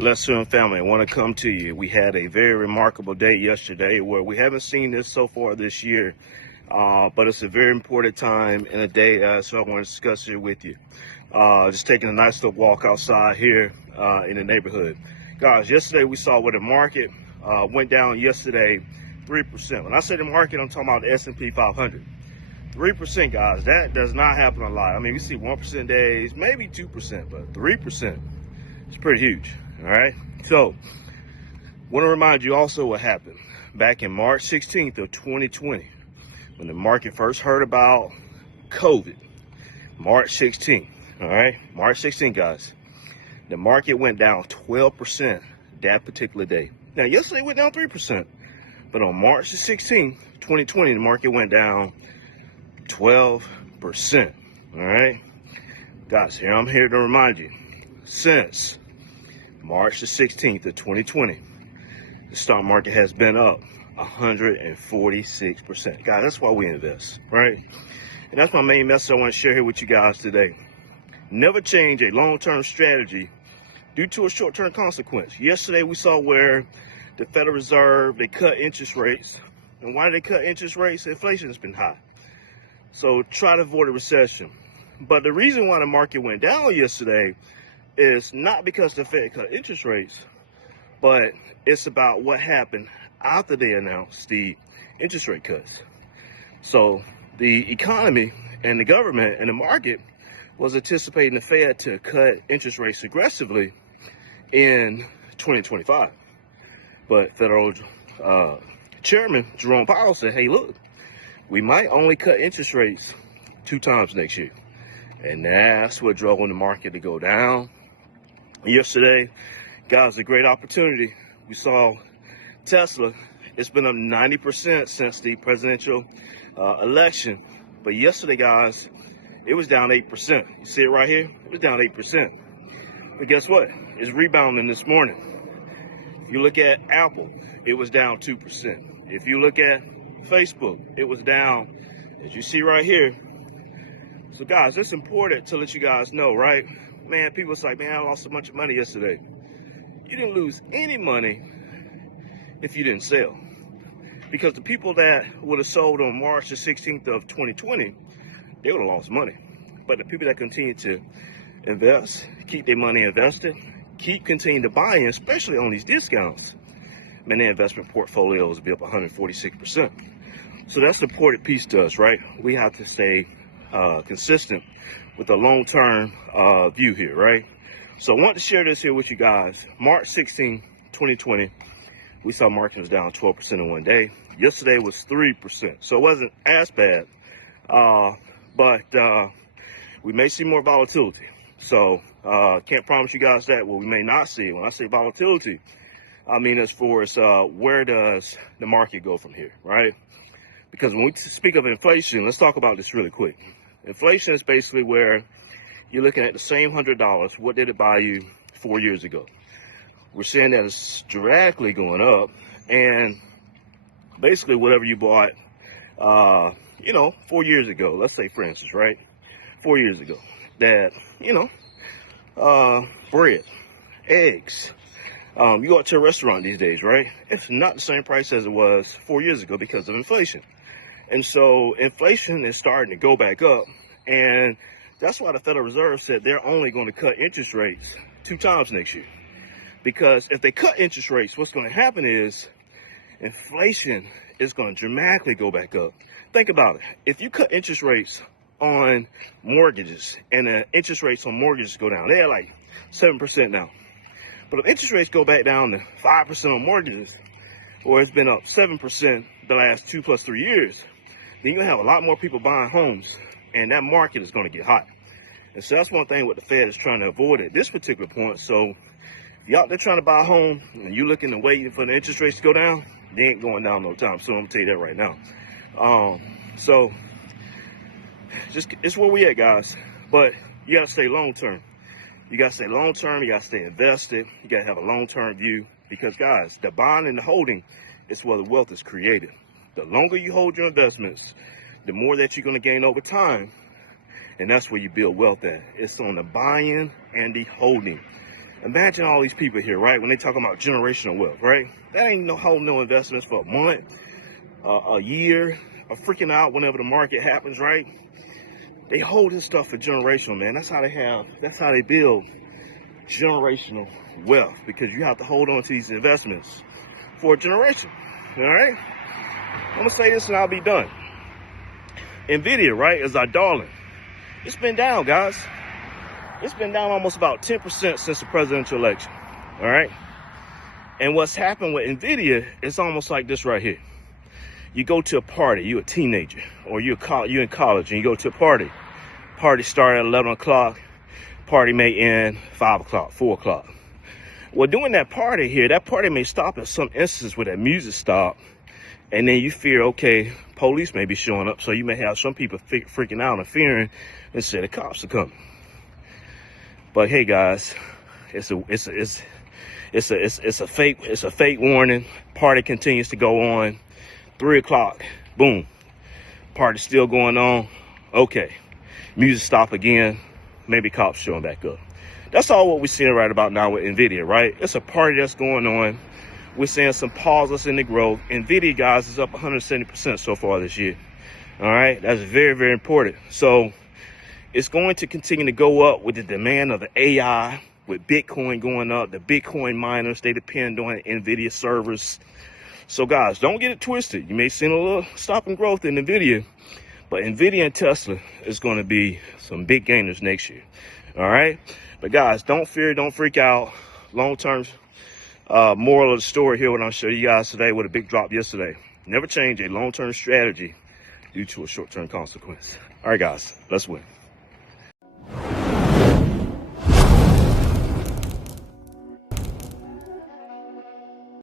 Bless you and family, I want to come to you. We had a very remarkable day yesterday where we haven't seen this so far this year, but it's a very important time in a day, so I want to discuss it with you. Just taking a nice little walk outside here in the neighborhood. Guys, yesterday we saw where the market went down yesterday 3%. When I say the market, I'm talking about the S&P 500. 3%, guys, that does not happen a lot. I mean, we see 1% days, maybe 2%, but 3%. It's pretty huge. All right. So, want to remind you also what happened back in March 16th of 2020 when the market first heard about COVID. March 16th. All right. March 16th, guys. The market went down 12% that particular day. Now, yesterday it went down 3%, but on March 16th, 2020, the market went down 12%. All right. Guys, I'm here to remind you, since March the 16th of 2020, the stock market has been up 146%. Guys, that's why we invest, right? And that's my main message I want to share here with you guys today. Never change a long-term strategy due to a short-term consequence. Yesterday, we saw where the Federal Reserve, they cut interest rates. And why did they cut interest rates? Inflation has been high. So try to avoid a recession. But the reason why the market went down yesterday is not because the Fed cut interest rates, but it's about what happened after they announced the interest rate cuts. So the economy and the government and the market was anticipating the Fed to cut interest rates aggressively in 2025. But Federal Chairman Jerome Powell said, hey, look, we might only cut interest rates 2 times next year. And that's what drove the market to go down. Yesterday, guys, a great opportunity. We saw Tesla. It's been up 90% since the presidential election. But yesterday, guys, it was down 8%. You see it right here? It was down 8%. But guess what? It's rebounding this morning. If you look at Apple, it was down 2%. If you look at Facebook, it was down, as you see right here. So, guys, it's important to let you guys know, right? Man, people say, man, I lost a bunch of money yesterday. You didn't lose any money if you didn't sell. Because the people that would have sold on March the 16th of 2020, they would have lost money. But the people that continue to invest, keep their money invested, continue to buy in, especially on these discounts, man, their investment portfolios will be up 146%. So that's the important piece to us, right? We have to stay consistent with a long-term view here, right? So I want to share this here with you guys. March 16, 2020, we saw market was down 12% in one day. Yesterday was 3%, so it wasn't as bad, but we may see more volatility. So can't promise you guys that. Well, we may not see it. When I say volatility, I mean as far as where does the market go from here, right? Because when we speak of inflation, let's talk about this really quick. Inflation is basically where you're looking at the same $100. What did it buy you 4 years ago? We're seeing that it's dramatically going up, and basically whatever you bought, 4 years ago, let's say for instance, right? 4 years ago, that, bread, eggs, you go out to a restaurant these days, right? It's not the same price as it was 4 years ago because of inflation. And so inflation is starting to go back up. And that's why the Federal Reserve said they're only going to cut interest rates 2 times next year. Because if they cut interest rates, what's going to happen is inflation is going to dramatically go back up. Think about it. If you cut interest rates on mortgages and the interest rates on mortgages go down, they're like 7% now. But if interest rates go back down to 5% on mortgages, or it's been up 7% the last 2 plus 3 years, then you're going to have a lot more people buying homes, and that market is going to get hot. And so that's one thing what the Fed is trying to avoid at this particular point. So if you're out there trying to buy a home and you're looking to wait for the interest rates to go down, they ain't going down no time. So I'm going to tell you that right now. So it's where we at, guys. But you got to stay long-term. You got to stay long-term. You got to stay invested. You got to have a long-term view. Because, guys, the buying and the holding is where the wealth is created. The longer you hold your investments, the more that you're going to gain over time. And that's where you build wealth at. It's on the buying and the holding. Imagine all these people here, right? When they talk about generational wealth, right? That ain't no holding no investments for a month, a year, or freaking out whenever the market happens, right? They hold this stuff for generational, man. That's how they build generational wealth, because you have to hold on to these investments for a generation. All right? I'm gonna say this and I'll be done. Nvidia, right, is our darling. It's been down, guys. It's been down almost about 10% since the presidential election. All right? And what's happened with Nvidia is almost like this right here. You go to a party, you're a teenager, or you're in college, and you go to a party. Party start at 11 o'clock. Party may end 5 o'clock, 4 o'clock. Well, during that party here, that party may stop at some instance where that music stop, and then you fear, okay, police may be showing up, so you may have some people freaking out and fearing and say the cops are coming. But hey, guys, it's a fake warning. Party continues to go on. 3 o'clock, boom, party still going on. Okay, music stop again. Maybe cops showing back up. That's all what we're seeing right about now with Nvidia, right? It's a party that's going on. We're seeing some pauses in the growth. Nvidia, guys, is up 170% so far this year. All right, that's very, very important. So it's going to continue to go up with the demand of the AI, with Bitcoin going up. The Bitcoin miners, they depend on Nvidia servers. So guys, don't get it twisted. You may see a little stop in growth in Nvidia, but Nvidia and Tesla is going to be some big gainers next year. All right, but guys, don't fear, don't freak out. Long-term moral of the story here, what I'll show you guys today with a big drop yesterday. Never change a long-term strategy due to a short-term consequence. All right, guys, let's win.